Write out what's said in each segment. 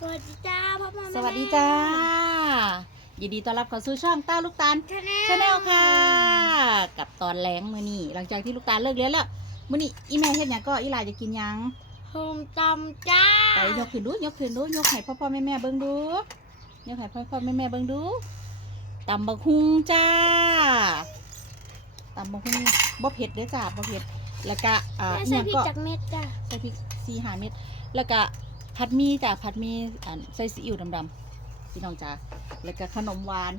สวัสดีจ้าพ่อพ่อแม่สวัสดีจ้า ยินดีต้อนรับเข้าสู่ช่องต้าลูกตาลชาแนชาแนลค่ะ กับตอนแรงมือนี่หลังจากที่ลูกตาลเลิกเรียนแล้วมือนี่อีแม่เฮ็ดหยังก็อีหลาจะกินหยังโฮมจำจ้าไปยกขึ้นดูยกขึ้นดูยกให้พ่อพ่อแม่แม่เบิ่งดูยกให้พ่อพ่อแม่แม่เบิ่งดูตำบักฮุงจ้าตำบักฮุงบ่เผ็ดเด้อจ้าบ่เผ็ดแล้วก็อ่าแม่อิหใส่ยังพริกก็จากเม็ดจ้าใส่พริกสี่ห้าเม็ดแล้วก็ ผัดหมีจ้ะผัดหมีอันใส่ซีอิ๊วดำๆพี่น้องจ้าแล้วก็ขนมหวาน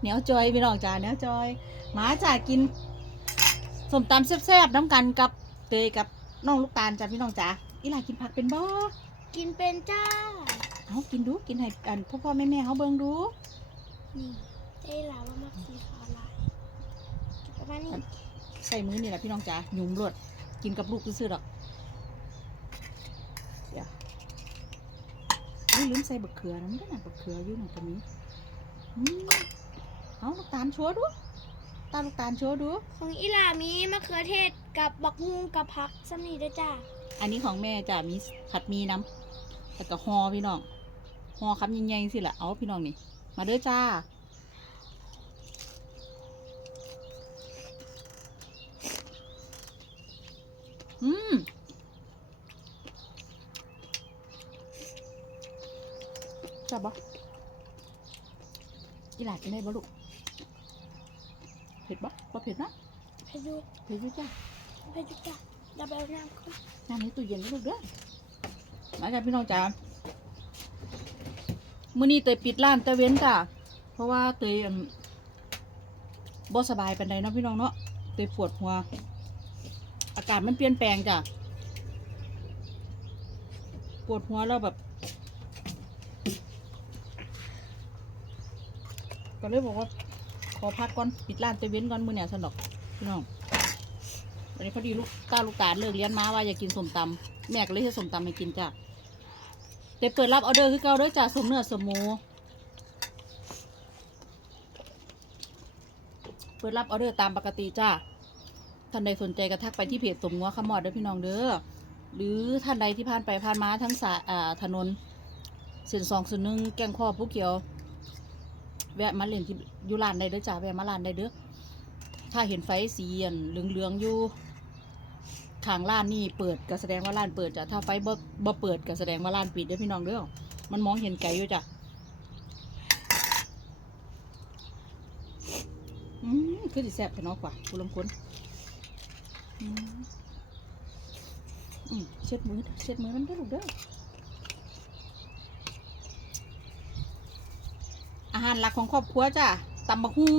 เหนียวจอยพี่น้องจ้าเหนียวจอยหมาจ้ากินสมตำแซ่บๆน้ำกันกับเตยกับน้องลูกตาลจ้าพี่น้องจ้าอีหลากินผักเป็นบ่กินเป็นจ้าเอากินดูกินให้อันพ่อพ่อแม่แม่เขาเบิ่งดูนี่เอ้ยลาว่ามักสีขาวลายประมาณนี้ใส่มือนี่แหละพี่น้องจ้าหยุ่มรวดกินกับลูกซื่อๆดอกเดี๋ยวนี่ ลืมใส่บักเขือน้ำด้วยนะบักเขืออยู่หนึ่งตัวนี้อืมเอาลูกตาลโชว์ดูตาลูกตาลโชว์ดู ของอีหลามีมะเขือเทศกับบักฮุงกับผักซ้ำนี่ด้วยจ้าอันนี้ของแม่จ้ะมีผัดหมีน้ำแล้วก็ฮอพี่น้องฮอคำยิ่งๆสิแหละเอาพี่น้องนี่ มาเด้อจ้าอืม จับบ่อีหลากินได้บ่ลูกเผ็ดบ่บ่เผ็ดนะไปดูเผ็ดอยู่จ้าไปดูจ้าเดับเบิลน้ำก่อนน้ำในตู้เย็นนะลูกเด้อมาจ้ะพี่น้องจ๋ามื้อนี้เตยปิดร้านแต่เว้นจ้ะเพราะว่าเตยอั่นบ่สบายปานใดเนาะพี่น้องเนาะเตยปวดหัว อากาศมันเปลี่ยนแปลงจ้ะปวดหัวแล้วแบบ ก็เลยบอกว่า ขอพักก่อนปิดร้านเตยเว้นก่อนมือเนี่ยสนอกพี่น้องวันนี้พอดีลูกตาลูกตาเลิกเรียนมาว่าอยากกินสมตำแม่ก็เลยให้สมตำให้กินจ้ะเดี๋ยวเปิดรับออเดอร์คือเก่าด้วยจ้ะสมเนื้อสมหมูเปิดรับออเดอร์ตามปกติจ้ะท่านใดสนใจก็ทักไปที่เพจสมงัวขมอดเด้อพี่น้องเด้อหรือท่านใดที่ผ่านไปผ่านมาทั้งสาอ่าถนนเส้นสองส่วนหนึ่งแกงข้อผู้เขียว แวะมาเล่นที่อยูร้านได้เด้อจ้ะแวะมาร้านได้เด้อถ้าเห็นไฟสีอันเหลืองๆอยู่ทางร้านนี่เปิดก็แสดงว่าร้านเปิดจ้ะถ้าไฟบ่บ่เปิดก็แสดงว่าร้านปิดเด้อพี่น้องเด้อมันมองเห็นไกลอยู่จ้ะอืมคือสิแซ่บแต่น้อกกว่าคุณลำคนอืมอืมเช็ดมือเช็ดมือมันได้อลูกเด้ออา หารหลักของครอบครัวจ้ะตำบักฮุง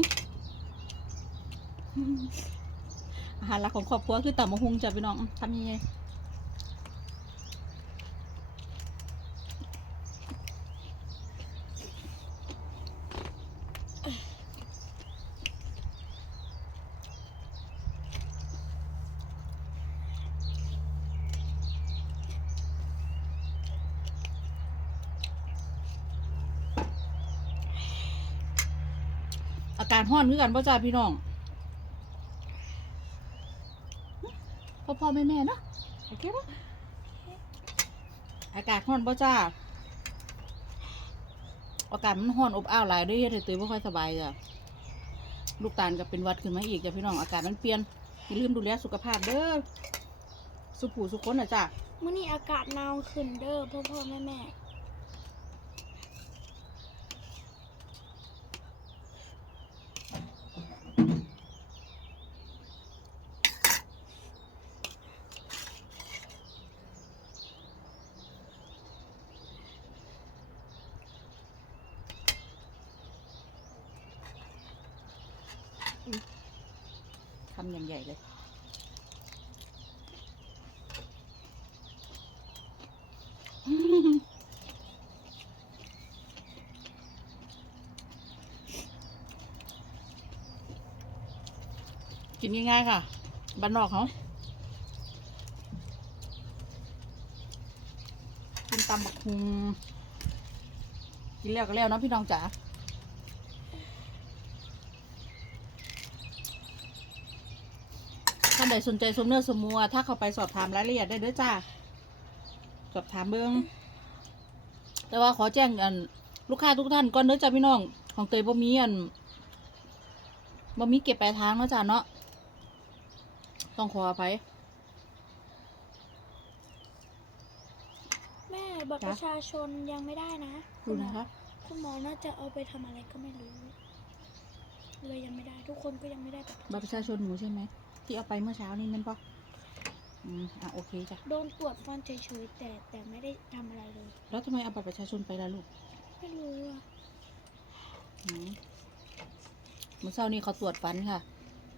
อาหารหลักของครอบครัวคือตำมะฮุงจ้ะพี่น้องทำยังไง อาการห้อนคือกันป่ะจ้าพี่น้องพ่อพ่อแม่แม่เนาะโอเคปะอากาศร้อนป่ะจ้าอากาศมันร้อนอบอ้าวหลายด้วยเฮ็ดให้ตุ้ยไม่ค่อยสบายจ้ะลูกตาลก็เป็นวัดขึ้นมาอีกจ้ะพี่น้องอากาศมันเปลี่ยนอย่าลืมดูแลสุขภาพเด้อสุขูสุขคนนะจ้ะมื้อนี้อากาศหนาวขึ้นเด้อพ่อพ่อแม่แม่ ทำอย่างใหญ่เลยกินง่ายๆค่ะบ้านนอกเขากินตำบักฮุงกินแล้วก็แล้วนะพี่น้องจ๋า ท่านใดสนใจสมเนื้อสมมัว ถ้าเข้าไปสอบถามรายละเอียดได้เด้อจ้าสอบถามเบิ้งแต่ว่าขอแจ้งอันลูกค้าทุกท่านก่อนเด้อจ้าพี่น้อง ของเตยบ่มีอันบ่มีเก็บปลายทางเนาะจ้าเนาะต้องขออภัยแม่บัตรจ๊ะประชาชนยังไม่ได้นะดูนะคะคุณหมอน่าจะเอาไปทำอะไรก็ไม่รู้เลยยังไม่ได้ ทุกคนก็ยังไม่ได้บัตรบัตรประชาชนหนูใช่ไหม ที่เอาไปเมื่อเช้านี่แมันปะอืมอะโอเคจ้ะ โดนตรวจฟันเฉยๆแต่แต่ไม่ได้ทำอะไรเลย แล้วทำไมเอาบัตรประชาชนไปล่ะลูกไม่รู้อะอืมเมื่อเช้านี้เขาตรวจฟันค่ะ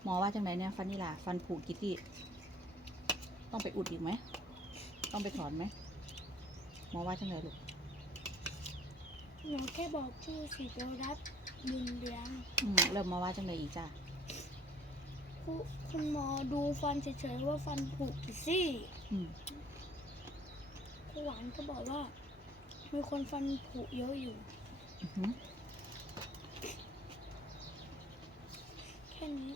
หมอว่าจังไหนเนี่ยฟันนี่ล่ะ ฟันผุกิตตี้ต้องไปอุดอีกไหม ต้องไปถอนไหม หมอว่าจังไหนลูก หนูแค่บอกชื่อสีโดรัสบุญเลี้ยงอืมเริ่มมาว่าจังไหนอีกจ้ะผู้ คุณหมอดูฟันเฉยๆว่าฟันผุกี่ซี่อืมครูหวานก็บอกว่า มีคนฟันผุเยอะอยู่ อื้อหือแค่นี้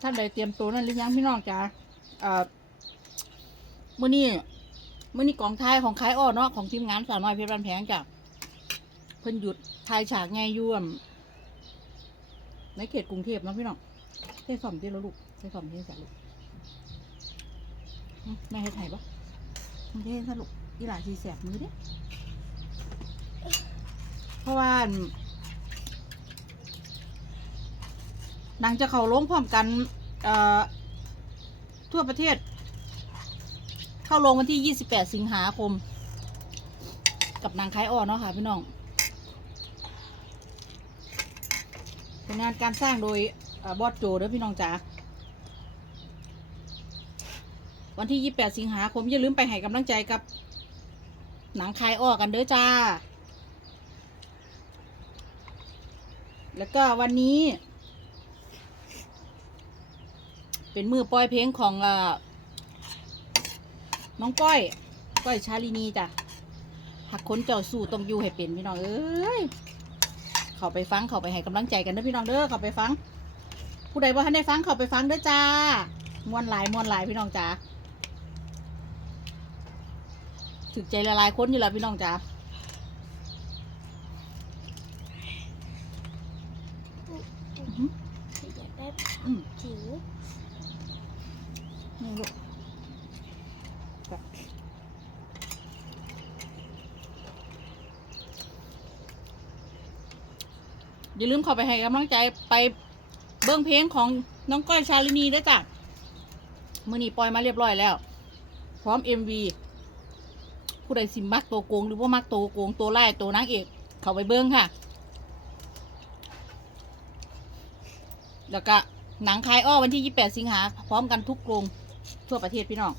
ท่านใดเตรียมตัวนั่นหรือยังพี่น้องจ้ะเอ่อมื่อนี้ มื่อนี้กองท้ายของคายอ้อเนาะของทีมงานสาวน้อยเพชรบ้านแพงจ้ะเพิ่นหยุดถ่ายฉากไงยุ่มในเขตกรุงเทพนะพี่น้องได้สอมที่แล้วลูกได้สอมที่สลูกอืมแม่ให้ถ่ายปะไม่ได้สรุปอีหลานสีแสบมือเด้เพราะว่านหนังจะเข้าลงพร้อมกันทั่วประเทศ เข้าลงวันที่ 28 สิงหาคม กับนางคายอ้อเนาะค่ะพี่น้องเป็นงานการสร้างโดยอบอสโจเด้อพี่น้องจ๋าวันที่ 28 สิงหาคม อย่าลืมไปให้กำลังใจกับ หนังคายอ้อกันเด้อจ้า แล้วก็วันนี้ เป็นมือปล่อยเพลงของ น้องก้อย ก้อยชาลินีจ้ะหักคนเจ้าสู่ต้องอยู่ให้เป็นพี่น้องเอ้ยเขาไปฟังเขาไปให้กำลังใจกันเด้อพี่น้องเด้อเขาไปฟัง ผู้ใดว่าท่านได้ฟังเขาไปฟังเด้อจ้ามวนหลายมวนหลายพี่น้องจ้าถึกใจละลายคนอยู่แล้วพี่น้องจ้าอยากได้อืมจิ๋วนี่ลูก อย่าลืมเข้าไปให้กำลังใจไปเบิ้งเพลงของน้องก้อยชาลินีด้วยจ้ะมือนี้ปล่อยมาเรียบร้อยแล้ว พร้อมเอ็มวีผู้ใดสิมักตัวโกงหรือว่ามักตัวโกงตัวไล่ตัวนางเอกเข้าไปเบิ้งค่ะ แล้วก็หนังคายอ้อวันที่ 28 สิงหาพร้อมกันทุกโรงทั่วประเทศพี่น้อง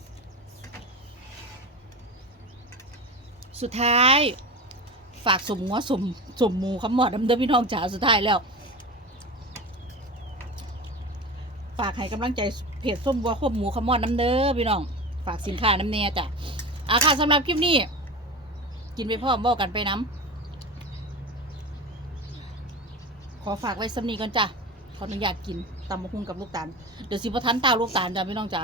สุดท้าย ฝากสมงัวสมสมหมูคำหมอดำเด้อพี่น้องจ๋าสุดท้ายแล้ว ฝากให้กำลังใจเพจส้มวัวควบหมูคำมอดน้ำเด้อพี่น้อง ฝากสินค้าน้ำเนียจ้ะอาค่ะสำหรับคลิปนี้ กินไปพร้อมบอกกันไปน้ำขอฝากไว้สำนีก่อนจ้ะขออนุญาตกินตำมะพุงกับลูกตาลเดี๋ยวสิบทันตาลูกตาลจ้ะพี่น้องจ้ะ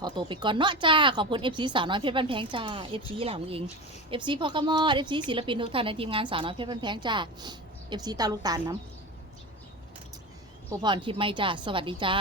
ขอตัวไปก่อนเนาะจ้า ขอบคุณเอฟซีสาวน้อยเพชรบ้านแพงจ้าเอฟซีหลังเองเอฟซีพอกมอดเอฟซีศิลปินทุกท่านในทีมงานสาวน้อยเพชรบ้านแพงจ้าเอฟซีตาลูกตาลน้ำผู้พรคลิปไม่จ้า สวัสดีจ้า